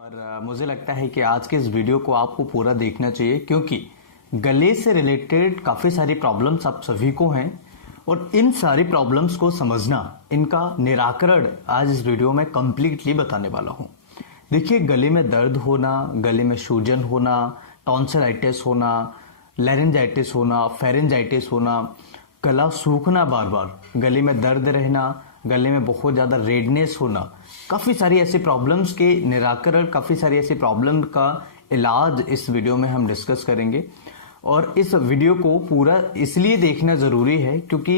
और मुझे लगता है कि आज के इस वीडियो को आपको पूरा देखना चाहिए क्योंकि गले से रिलेटेड काफ़ी सारी प्रॉब्लम्स आप सभी को हैं और इन सारी प्रॉब्लम्स को समझना, इनका निराकरण आज इस वीडियो में कंप्लीटली बताने वाला हूं। देखिए, गले में दर्द होना, गले में सूजन होना, टॉन्सिलाइटिस होना, लैरिंजाइटिस होना, फेरेंजाइटिस होना, गला सूखना, बार बार गले में दर्द रहना, गले में बहुत ज़्यादा रेडनेस होना, काफ़ी सारी ऐसी प्रॉब्लम्स के निराकरण, काफ़ी सारी ऐसी प्रॉब्लम का इलाज इस वीडियो में हम डिस्कस करेंगे। और इस वीडियो को पूरा इसलिए देखना ज़रूरी है क्योंकि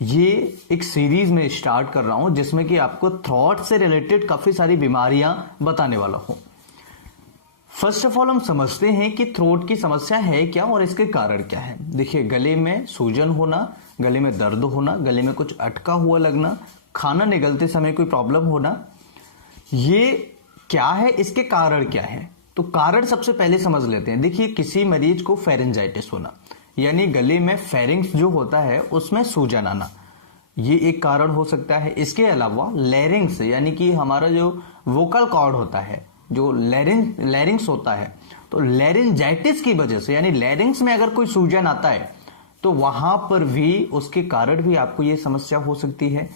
ये एक सीरीज में स्टार्ट कर रहा हूं जिसमें कि आपको थ्रोट से रिलेटेड काफ़ी सारी बीमारियां बताने वाला हूं। फर्स्ट ऑफ ऑल हम समझते हैं कि थ्रोट की समस्या है क्या और इसके कारण क्या है। देखिए, गले में सूजन होना, गले में दर्द होना, गले में कुछ अटका हुआ लगना, खाना निगलते समय कोई प्रॉब्लम होना, ये क्या है, इसके कारण क्या है। तो कारण सबसे पहले समझ लेते हैं। देखिए, किसी मरीज को फेरेंजाइटिस होना यानी गले में फेरिंग्स जो होता है उसमें सूजन आना, ये एक कारण हो सकता है। इसके अलावा लैरिंग्स यानी कि हमारा जो वोकल कॉर्ड होता है, जो लैरिंग्स होता है, तो लैरिंजाइटिस की वजह से यानी लैरिंग्स में अगर कोई सूजन आता है तो वहां पर भी उसके कारण भी आपको ये समस्या हो सकती है।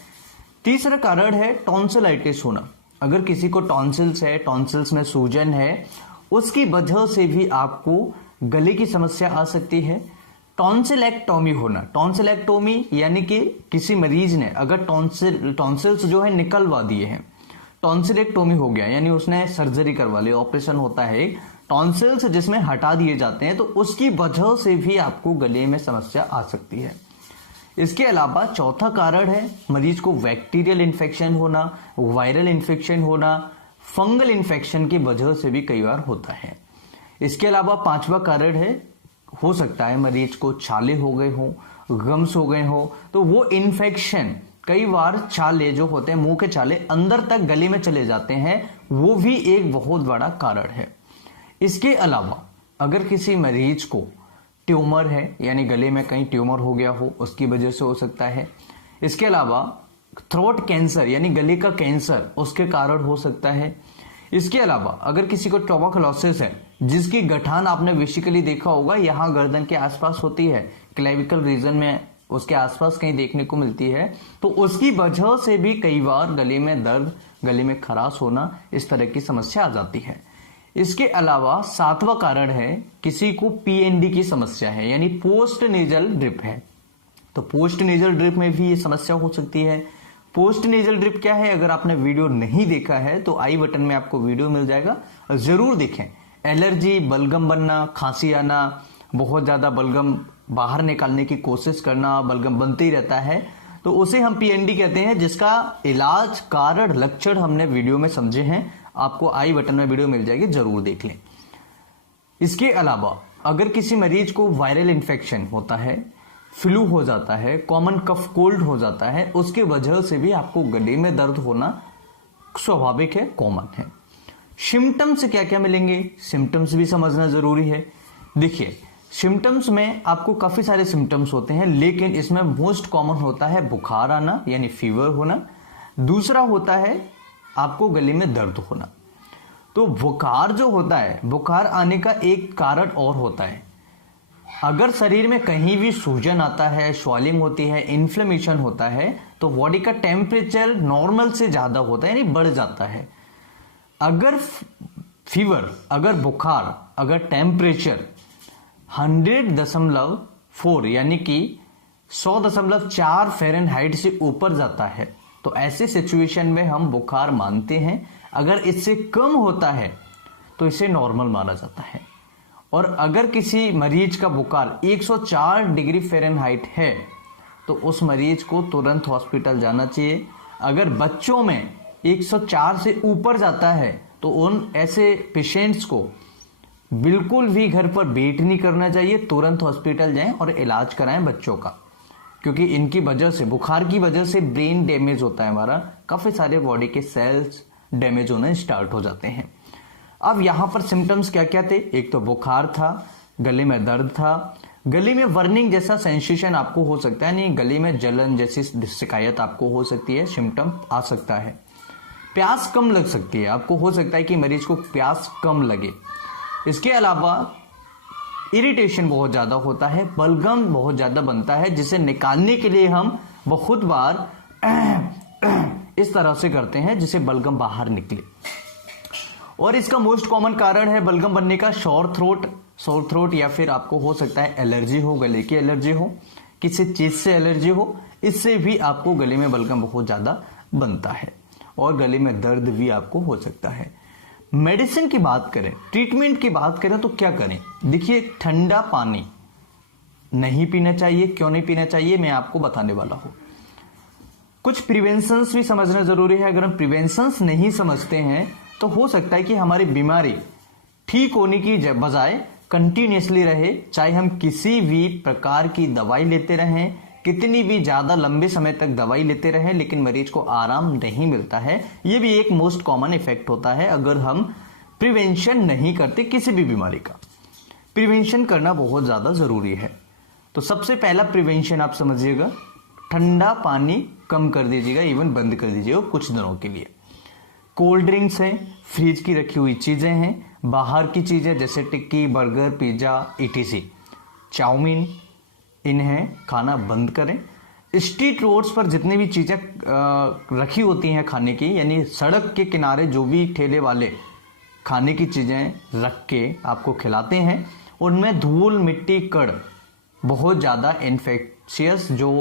तीसरा कारण है टॉन्सिलाइटिस होना। अगर किसी को टॉन्सिल्स है, टॉन्सिल्स में सूजन है, उसकी वजह से भी आपको गले की समस्या आ सकती है। टॉन्सिलेक्टोमी होना, टॉन्सिलेक्टोमी यानी कि किसी मरीज ने अगर टॉन्सिल्स जो है निकलवा दिए हैं, टॉन्सिलेक्टोमी हो गया यानी उसने सर्जरी करवा ली, ऑपरेशन होता है, टॉन्सिल्स जिसमें हटा दिए जाते हैं, तो उसकी वजह से भी आपको गले में समस्या आ सकती है। इसके अलावा चौथा कारण है मरीज को बैक्टीरियल इन्फेक्शन होना, वायरल इन्फेक्शन होना, फंगल इन्फेक्शन की वजह से भी कई बार होता है। इसके अलावा पांचवा कारण है, हो सकता है मरीज को छाले हो गए हो, गम्स हो गए हो, तो वो इन्फेक्शन कई बार छाले जो होते हैं, मुंह के छाले अंदर तक गले में चले जाते हैं, वो भी एक बहुत बड़ा कारण है। इसके अलावा अगर किसी मरीज को ट्यूमर है यानी गले में कहीं ट्यूमर हो गया हो, उसकी वजह से हो सकता है। इसके अलावा थ्रोट कैंसर यानी गले का कैंसर, उसके कारण हो सकता है। इसके अलावा अगर किसी को ट्यूबरकुलोसिस है, जिसकी गठान आपने बेसिकली देखा होगा यहां गर्दन के आसपास होती है, क्लेविकल रीजन में उसके आसपास कहीं देखने को मिलती है, तो उसकी वजह से भी कई बार गले में दर्द, गले में खराश होना, इस तरह की समस्या आ जाती है। इसके अलावा सातवां कारण है किसी को पीएनडी की समस्या है यानी पोस्ट नेजल ड्रिप है, तो पोस्ट नेजल ड्रिप में भी ये समस्या हो सकती है। पोस्ट नेजल ड्रिप क्या है, अगर आपने वीडियो नहीं देखा है तो आई बटन में आपको वीडियो मिल जाएगा, जरूर देखें। एलर्जी, बलगम बनना, खांसी आना, बहुत ज्यादा बलगम बाहर निकालने की कोशिश करना, बलगम बनते ही रहता है, तो उसे हम पीएनडी कहते हैं, जिसका इलाज, कारण, लक्षण हमने वीडियो में समझे हैं। आपको आई बटन में वीडियो मिल जाएगी, जरूर देख लें। इसके अलावा अगर किसी मरीज को वायरल इन्फेक्शन होता है, फ्लू हो जाता है, कॉमन कफ कोल्ड हो जाता है, उसके वजह से भी आपको गले में दर्द होना स्वाभाविक है, कॉमन है। सिम्टम्स क्या क्या मिलेंगे, सिम्टम्स भी समझना जरूरी है। देखिए, सिम्टम्स में आपको काफी सारे सिम्टम्स होते हैं, लेकिन इसमें मोस्ट कॉमन होता है बुखार आना यानी फीवर होना। दूसरा होता है आपको गले में दर्द होना। तो बुखार जो होता है, बुखार आने का एक कारण और होता है, अगर शरीर में कहीं भी सूजन आता है, स्वेलिंग होती है, इन्फ्लेमेशन होता है, तो बॉडी का टेम्परेचर नॉर्मल से ज्यादा होता है यानी बढ़ जाता है। अगर फीवर, अगर बुखार, अगर टेम्परेचर 100.4 यानी कि 100.4 फ़ारेनहाइट से ऊपर जाता है, तो ऐसे सिचुएशन में हम बुखार मानते हैं। अगर इससे कम होता है तो इसे नॉर्मल माना जाता है। और अगर किसी मरीज का बुखार 104 डिग्री फ़ारेनहाइट है तो उस मरीज को तुरंत हॉस्पिटल जाना चाहिए। अगर बच्चों में 104 से ऊपर जाता है तो उन ऐसे पेशेंट्स को बिल्कुल भी घर पर वेट नहीं करना चाहिए, तुरंत हॉस्पिटल जाएं और इलाज कराएं बच्चों का, क्योंकि इनकी वजह से, बुखार की वजह से ब्रेन डैमेज होता है हमारा, काफी सारे बॉडी के सेल्स डैमेज होने स्टार्ट हो जाते हैं। अब यहां पर सिम्टम्स क्या क्या थे, एक तो बुखार था, गले में दर्द था, गले में बर्निंग जैसा सेंसेशन आपको हो सकता है, नहीं गले में जलन जैसी शिकायत आपको हो सकती है, सिम्टम आ सकता है। प्यास कम लग सकती है, आपको हो सकता है कि मरीज को प्यास कम लगे। इसके अलावा इरिटेशन बहुत ज्यादा होता है, बलगम बहुत ज्यादा बनता है, जिसे निकालने के लिए हम बहुत बार इस तरह से करते हैं जिसे बलगम बाहर निकले। और इसका मोस्ट कॉमन कारण है बलगम बनने का सोर थ्रोट, या फिर आपको हो सकता है एलर्जी हो, गले की एलर्जी हो, किसी चीज से एलर्जी हो, इससे भी आपको गले में बलगम बहुत ज्यादा बनता है और गले में दर्द भी आपको हो सकता है। मेडिसिन की बात करें, ट्रीटमेंट की बात करें तो क्या करें? देखिए, ठंडा पानी नहीं पीना चाहिए। क्यों नहीं पीना चाहिए, मैं आपको बताने वाला हूं। कुछ प्रिवेंशंस भी समझना जरूरी है। अगर हम प्रिवेंशंस नहीं समझते हैं तो हो सकता है कि हमारी बीमारी ठीक होने की बजाय कंटिन्यूसली रहे, चाहे हम किसी भी प्रकार की दवाई लेते रहें, कितनी भी ज्यादा लंबे समय तक दवाई लेते रहें, लेकिन मरीज को आराम नहीं मिलता है। यह भी एक मोस्ट कॉमन इफेक्ट होता है अगर हम प्रिवेंशन नहीं करते किसी भी बीमारी का। प्रिवेंशन करना बहुत ज्यादा जरूरी है। तो सबसे पहला प्रिवेंशन आप समझिएगा, ठंडा पानी कम कर दीजिएगा, इवन बंद कर दीजिएगा कुछ दिनों के लिए। कोल्ड ड्रिंक्स हैं, फ्रिज की रखी हुई चीजें हैं, बाहर की चीजें जैसे टिक्की, बर्गर, पिज्जा, etc, चाउमीन, इन्हें खाना बंद करें। स्ट्रीट रोड्स पर जितनी भी चीजें रखी होती हैं खाने की, यानी सड़क के किनारे जो भी ठेले वाले खाने की चीजें रख के आपको खिलाते हैं, उनमें धूल, मिट्टी, कण, बहुत ज्यादा इन्फेक्शियस जो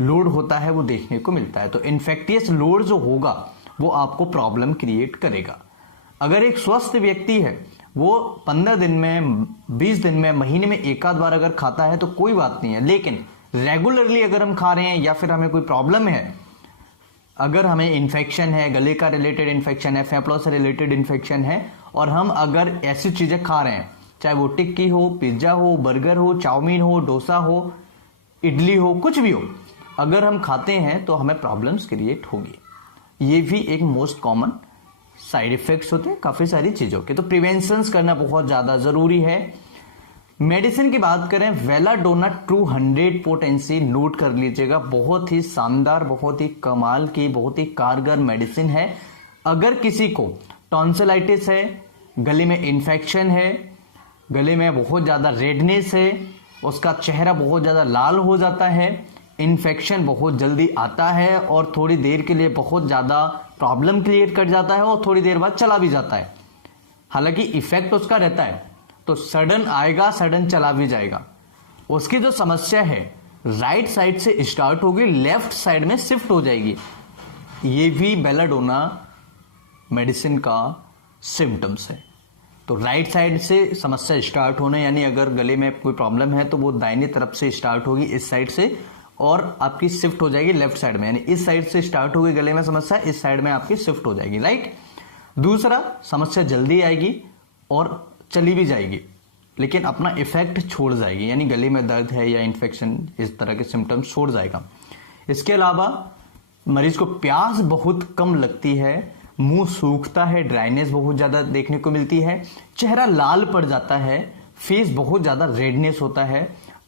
लोड होता है वो देखने को मिलता है। तो इन्फेक्टियस लोड जो होगा वो आपको प्रॉब्लम क्रिएट करेगा। अगर एक स्वस्थ व्यक्ति है वो 15 दिन में, 20 दिन में, महीने में एक आध बार अगर खाता है तो कोई बात नहीं है, लेकिन रेगुलरली अगर हम खा रहे हैं या फिर हमें कोई प्रॉब्लम है, अगर हमें इन्फेक्शन है, गले का रिलेटेड इन्फेक्शन है, फेफड़ों से रिलेटेड इन्फेक्शन है, और हम अगर ऐसी चीजें खा रहे हैं, चाहे वो टिक्की हो, पिज्जा हो, बर्गर हो, चाउमीन हो, डोसा हो, इडली हो, कुछ भी हो, अगर हम खाते हैं तो हमें प्रॉब्लम्स क्रिएट होगी। ये भी एक मोस्ट कॉमन साइड इफेक्ट्स होते हैं काफी सारी चीजों के। तो प्रिवेंशंस करना बहुत ज्यादा जरूरी है। मेडिसिन की बात करें, वेलाडोना 200 पोटेंसी नोट कर लीजिएगा, बहुत ही शानदार, बहुत ही कमाल की, बहुत ही कारगर मेडिसिन है। अगर किसी को टॉन्सिलाइटिस है, गले में इंफेक्शन है, गले में बहुत ज्यादा रेडनेस है, उसका चेहरा बहुत ज्यादा लाल हो जाता है, इन्फेक्शन बहुत जल्दी आता है और थोड़ी देर के लिए बहुत ज्यादा प्रॉब्लम क्रिएट कर जाता है और थोड़ी देर बाद चला भी जाता है, हालांकि इफेक्ट उसका रहता है, तो सडन आएगा, सडन चला भी जाएगा। उसकी जो समस्या है राइट साइड से स्टार्ट होगी, लेफ्ट साइड में शिफ्ट हो जाएगी। ये भी बेलाडोना मेडिसिन का सिम्टम्स है। तो राइट साइड से समस्या स्टार्ट होने, यानी अगर गले में कोई प्रॉब्लम है तो वो दाहिनी तरफ से स्टार्ट होगी, इस साइड से, और आपकी शिफ्ट हो जाएगी लेफ्ट साइड में, यानी इस साइड से स्टार्ट होगी गले में समस्या, इस साइड में आपकी शिफ्ट हो जाएगी, राइट। दूसरा, समस्या जल्दी आएगी और चली भी जाएगी, लेकिन अपना इफेक्ट छोड़ जाएगी, यानी गले में दर्द है या इन्फेक्शन, इस तरह के सिम्टम्स छोड़ जाएगा। इसके अलावा मरीज को प्यास बहुत कम लगती है, मुंह सूखता है, ड्राइनेस बहुत ज्यादा देखने को मिलती है, चेहरा लाल पड़ जाता है, फेस बहुत ज्यादा रेडनेस होता है,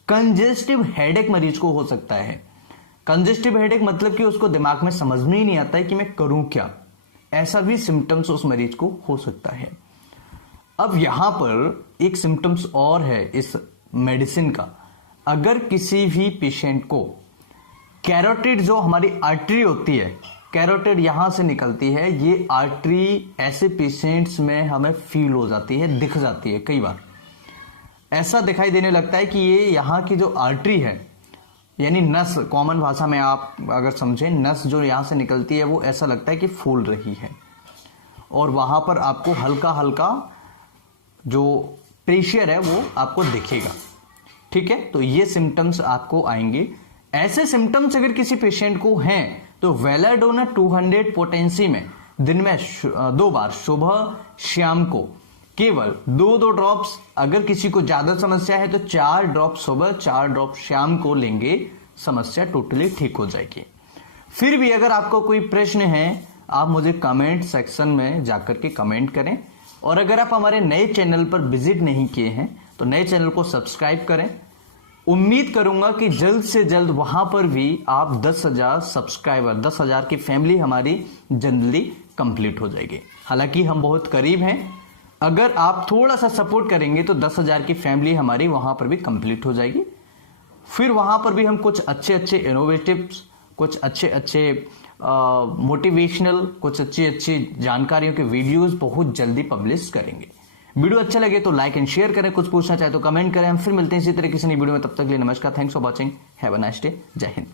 कंजेस्टिव हेडेक मरीज को हो सकता है। कंजेस्टिव हेडेक मतलब कि उसको दिमाग में समझ में ही नहीं आता है कि मैं करूं क्या, ऐसा भी सिम्टम्स उस मरीज को हो सकता है। अब यहां पर एक सिम्टम्स और है इस मेडिसिन का, अगर किसी भी पेशेंट को कैरोटिड, जो हमारी आर्टरी होती है, कैरोटिड यहां से निकलती है, ये आर्टरी ऐसे पेशेंट्स में हमें फील हो जाती है, दिख जाती है, कई बार ऐसा दिखाई देने लगता है कि ये यहाँ की जो आर्टरी है, यानी नस, कॉमन भाषा में आप अगर समझें, नस जो यहां से निकलती है वो ऐसा लगता है कि फूल रही है, और वहां पर आपको हल्का हल्का जो प्रेशर है वो आपको दिखेगा, ठीक है। तो ये सिम्टम्स आपको आएंगे। ऐसे सिम्टम्स अगर किसी पेशेंट को हैं तो वेलाडोना 200 पोटेंसी में दिन में 2 बार, सुबह शाम को, केवल 2-2 ड्रॉप्स, अगर किसी को ज्यादा समस्या है तो 4 ड्रॉप सुबह, 4 ड्रॉप शाम को लेंगे, समस्या टोटली ठीक हो जाएगी। फिर भी अगर आपको कोई प्रश्न है आप मुझे कमेंट सेक्शन में जाकर के कमेंट करें, और अगर आप हमारे नए चैनल पर विजिट नहीं किए हैं तो नए चैनल को सब्सक्राइब करें, उम्मीद करूंगा कि जल्द से जल्द वहां पर भी आप 10,000 सब्सक्राइबर, 10,000 की फैमिली हमारी जल्दी कंप्लीट हो जाएगी। हालांकि हम बहुत करीब हैं, अगर आप थोड़ा सा सपोर्ट करेंगे तो 10,000 की फैमिली हमारी वहां पर भी कंप्लीट हो जाएगी। फिर वहां पर भी हम कुछ अच्छे अच्छे इनोवेटिव, कुछ अच्छे अच्छे मोटिवेशनल, कुछ अच्छी अच्छी जानकारियों के वीडियोस बहुत जल्दी पब्लिश करेंगे। वीडियो अच्छा लगे तो लाइक एंड शेयर करें, कुछ पूछना चाहे तो कमेंट करें। हम फिर मिलते हैं इसी तरह किसी नई वीडियो में, तब तक के लिए नमस्कार, thanks for watching, have a nice day, जय हिंद।